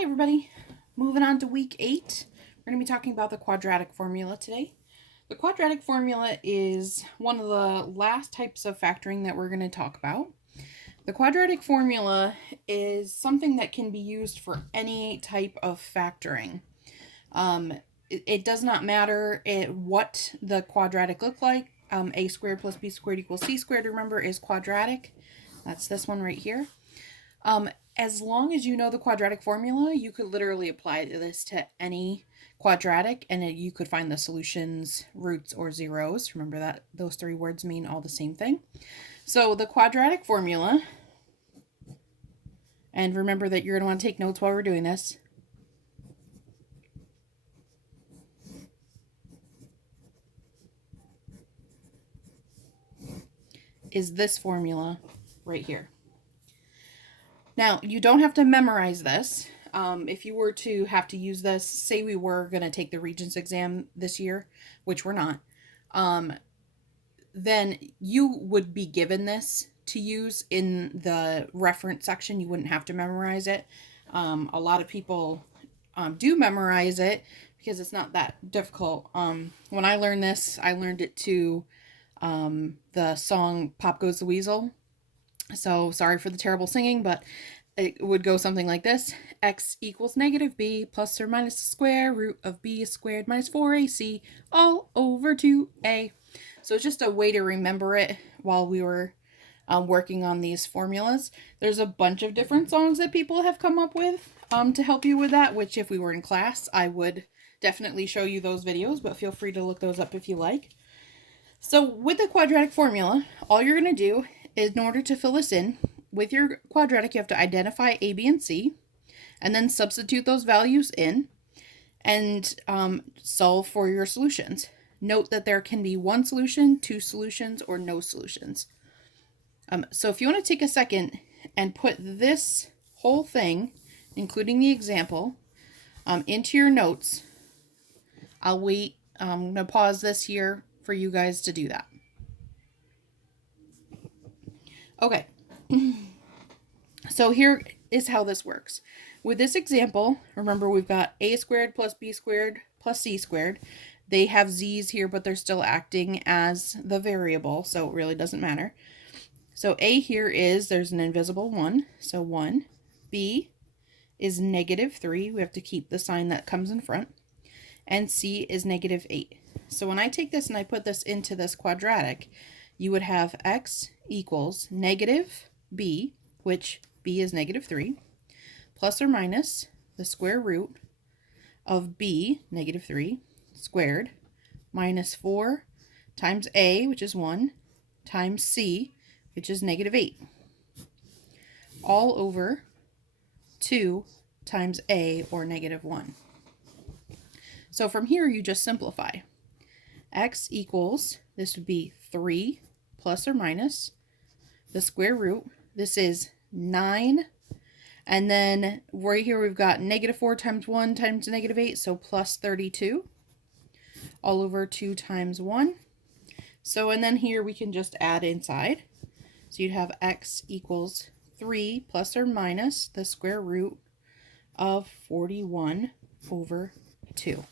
Hi everybody, moving on to week 8. We're going to be talking about the quadratic formula today. The quadratic formula is one of the last types of factoring that we're going to talk about. The quadratic formula is something that can be used for any type of factoring. It does not matter what the quadratic look like. A squared plus b squared equals c squared, remember, is quadratic. That's this one right here. As long as you know the quadratic formula, you could literally apply this to any quadratic and you could find the solutions, roots, or zeros. Remember that those three words mean all the same thing. So the quadratic formula, and remember that you're going to want to take notes while we're doing this, is this formula right here. Now, you don't have to memorize this. If you were to have to use this, say we were going to take the Regents exam this year, which we're not, then you would be given this to use in the reference section. You wouldn't have to memorize it. A lot of people do memorize it because it's not that difficult. When I learned this, I learned it to the song Pop Goes the Weasel. So sorry for the terrible singing, but it would go something like this. X equals negative b plus or minus the square root of b squared minus 4ac all over 2a. So it's just a way to remember it while we were working on these formulas. There's a bunch of different songs that people have come up with to help you with that, which if we were in class, I would definitely show you those videos, but feel free to look those up if you like. So with the quadratic formula, all you're going to do is, in order to fill this in, with your quadratic, you have to identify a, b, and c, and then substitute those values in and solve for your solutions. Note that there can be one solution, two solutions, or no solutions. So if you want to take a second and put this whole thing, including the example, into your notes, I'll wait. I'm going to pause this here for you guys to do that. Okay, so here is how this works. With this example, remember we've got a squared plus b squared plus c squared. They have z's here, but they're still acting as the variable, so it really doesn't matter. So a here is, there's an invisible 1, so 1. B is negative 3. We have to keep the sign that comes in front. And c is negative 8. So when I take this and I put this into this quadratic, you would have x equals negative b, which b is negative 3, plus or minus the square root of b, negative 3, squared, minus 4 times a, which is 1, times c, which is negative 8, all over 2 times a, or negative 1. So from here, you just simplify. X equals, this would be 3 plus or minus the square root. This is 9. And then right here we've got negative 4 times 1 times negative 8, so plus 32, all over 2 times 1. So, and then here we can just add inside. So you'd have x equals 3 plus or minus the square root of 41 over 2.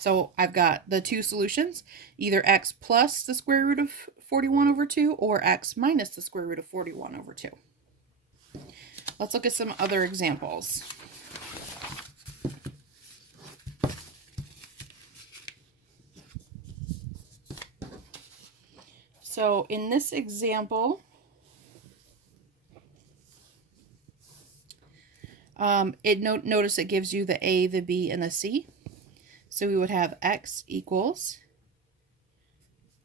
So I've got the two solutions, either x plus the square root of 41 over 2 or x minus the square root of 41 over 2. Let's look at some other examples. So in this example, notice it gives you the a, the b, and the c. So we would have x equals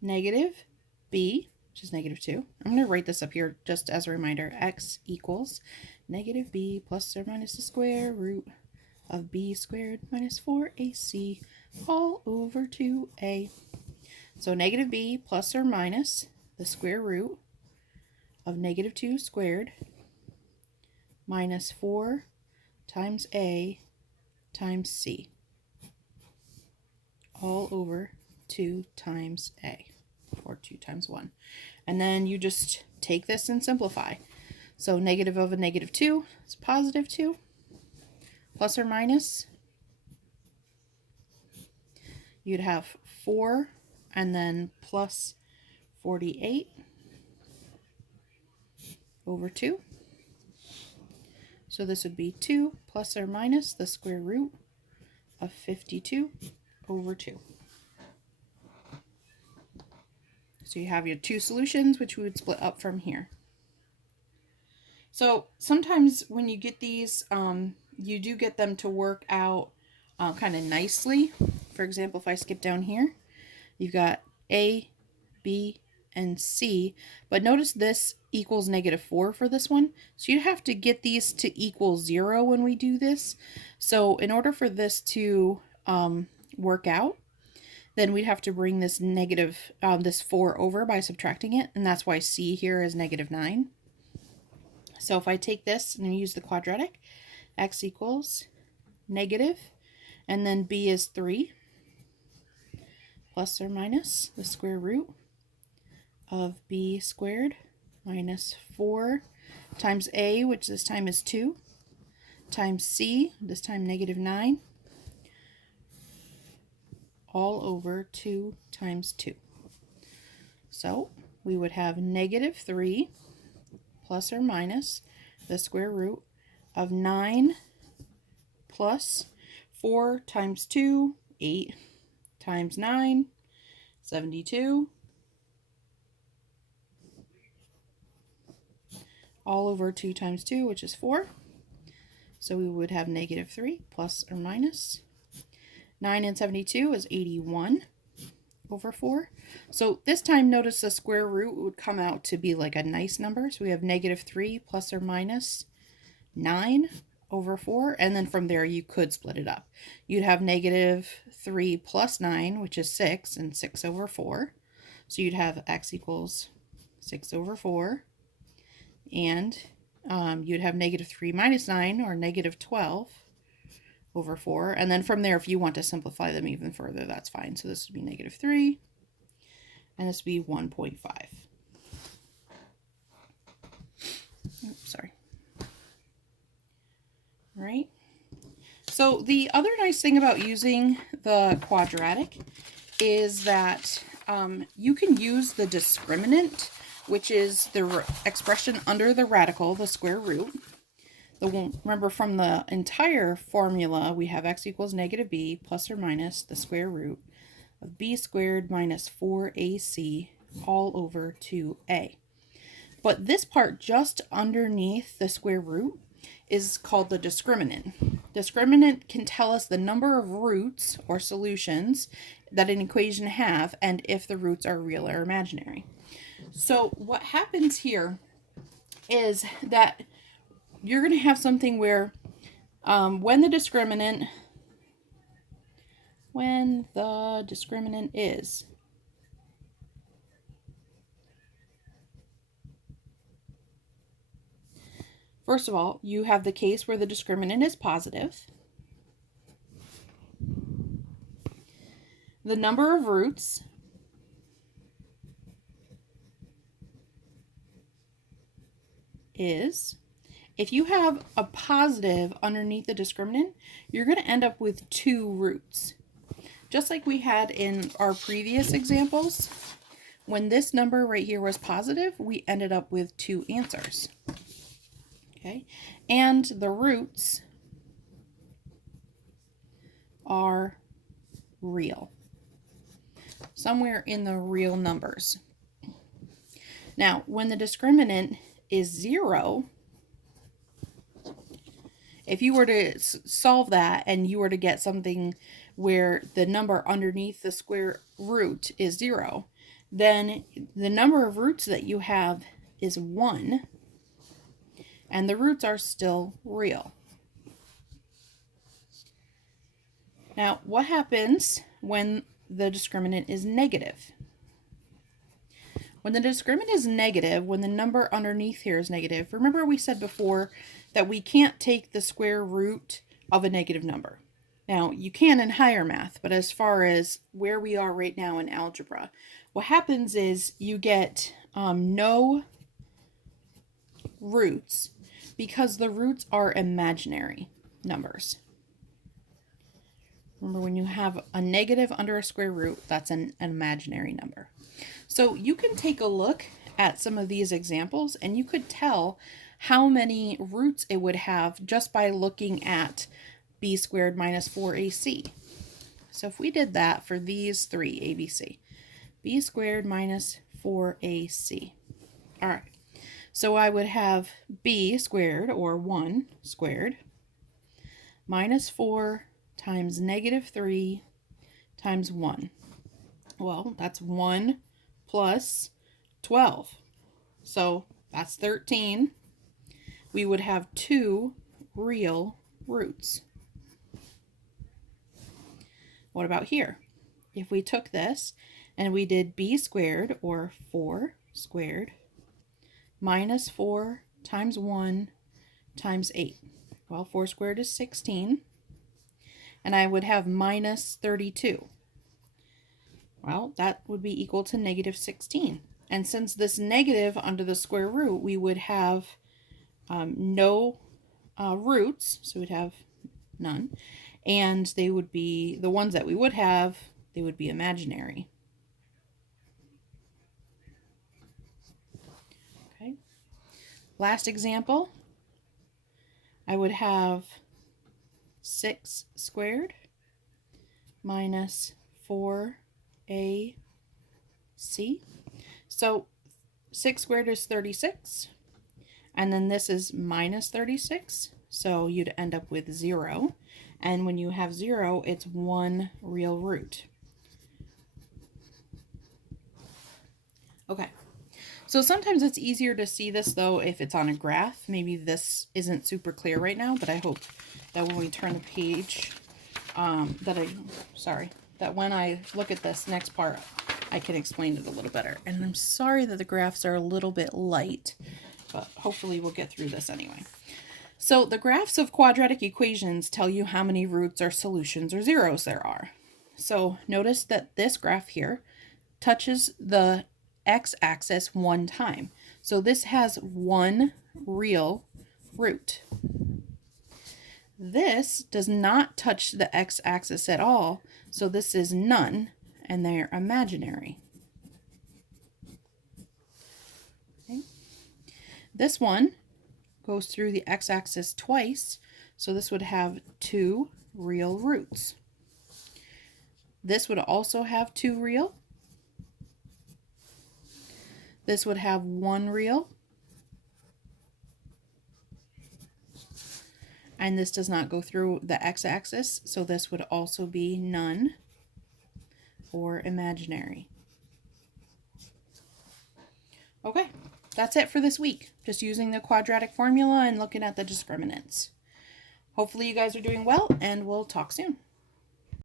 negative b, which is negative 2. I'm going to write this up here just as a reminder. X equals negative b plus or minus the square root of b squared minus 4ac all over 2a. So negative b plus or minus the square root of negative 2 squared minus 4 times a times c, all over 2 times a, or 2 times 1. And then you just take this and simplify. So negative of a negative 2 is positive 2. plus or minus, you'd have 4 and then plus 48 over 2. So this would be 2 plus or minus the square root of 52 over 2. So you have your two solutions, which we would split up from here. So sometimes when you get these, you do get them to work out kind of nicely. For example, if I skip down here, you've got A, B, and C, but notice this equals -4 for this one. So you'd have to get these to equal 0 when we do this. So in order for this to work out, then we'd have to bring this this 4 over by subtracting it, and that's why C here is -9. So if I take this and use the quadratic, x equals negative, and then B is 3, plus or minus the square root of B squared minus 4 times A, which this time is 2, times C, this time -9, all over 2 times 2. So we would have -3 plus or minus the square root of 9 plus 4 times 2, 8 times 9, 72, all over 2 times 2, which is 4. So we would have -3 plus or minus 9 and 72 is 81 over 4. So this time, notice the square root would come out to be like a nice number. So we have -3 plus or minus 9 over 4. And then from there, you could split it up. You'd have -3 plus 9, which is 6, and 6 over 4. So you'd have x equals 6 over 4. And you'd have -3 minus 9, or -12 over 4. And then from there, if you want to simplify them even further, that's fine. So this would be -3, and this would be 1.5. Oops, sorry. All right. So the other nice thing about using the quadratic is that you can use the discriminant, which is the expression under the radical, the square root. Remember, from the entire formula, we have x equals -b plus or minus the square root of b squared minus 4ac all over 2a. But this part just underneath the square root is called the discriminant. Discriminant can tell us the number of roots or solutions that an equation have, and if the roots are real or imaginary. So what happens here is that you're going to have something where when the discriminant is first of all, you have the case where the discriminant is positive. The number of roots is, if you have a positive underneath the discriminant, you're going to end up with 2 roots. Just like we had in our previous examples, when this number right here was positive, we ended up with 2 answers. Okay, and the roots are real, somewhere in the real numbers. Now, when the discriminant is 0, if you were to solve that and you were to get something where the number underneath the square root is 0, then the number of roots that you have is 1, and the roots are still real. Now, what happens when the discriminant is negative? When the discriminant is negative, when the number underneath here is negative, remember we said before that we can't take the square root of a negative number. Now, you can in higher math, but as far as where we are right now in algebra, what happens is you get no roots because the roots are imaginary numbers. Remember, when you have a negative under a square root, that's an imaginary number. So you can take a look at some of these examples and you could tell how many roots it would have just by looking at b squared minus 4ac. So if we did that for these three, a, b, c, b squared minus 4ac. All right, so I would have b squared, or 1 squared, minus 4 times negative 3 times 1. Well, that's 1 plus 12. So that's 13. We would have 2 real roots. What about here? If we took this and we did b squared, or 4 squared, minus 4 times 1 times 8. Well, 4 squared is 16. And I would have minus 32. Well, that would be equal to negative 16. And since this negative under the square root, we would have no roots, so we'd have none. And they would be, the ones that we would have, they would be imaginary. Okay. Last example, I would have 6 squared minus 4ac. So 6 squared is 36, and then this is minus 36, so you'd end up with 0. And when you have 0, it's 1 real root. Okay, so sometimes it's easier to see this though if it's on a graph. Maybe this isn't super clear right now, but I hope that when we turn the page, that when I look at this next part, I can explain it a little better. And I'm sorry that the graphs are a little bit light, but hopefully we'll get through this anyway. So the graphs of quadratic equations tell you how many roots or solutions or zeros there are. So notice that this graph here touches the x-axis 1 time. So this has 1 real root. This does not touch the x-axis at all, so this is none, and they're imaginary. Okay. This one goes through the x-axis twice, so this would have 2 real roots. This would also have 2 real. This would have 1 real. And this does not go through the x-axis, so this would also be none or imaginary. Okay, that's it for this week. Just using the quadratic formula and looking at the discriminants. Hopefully you guys are doing well, and we'll talk soon.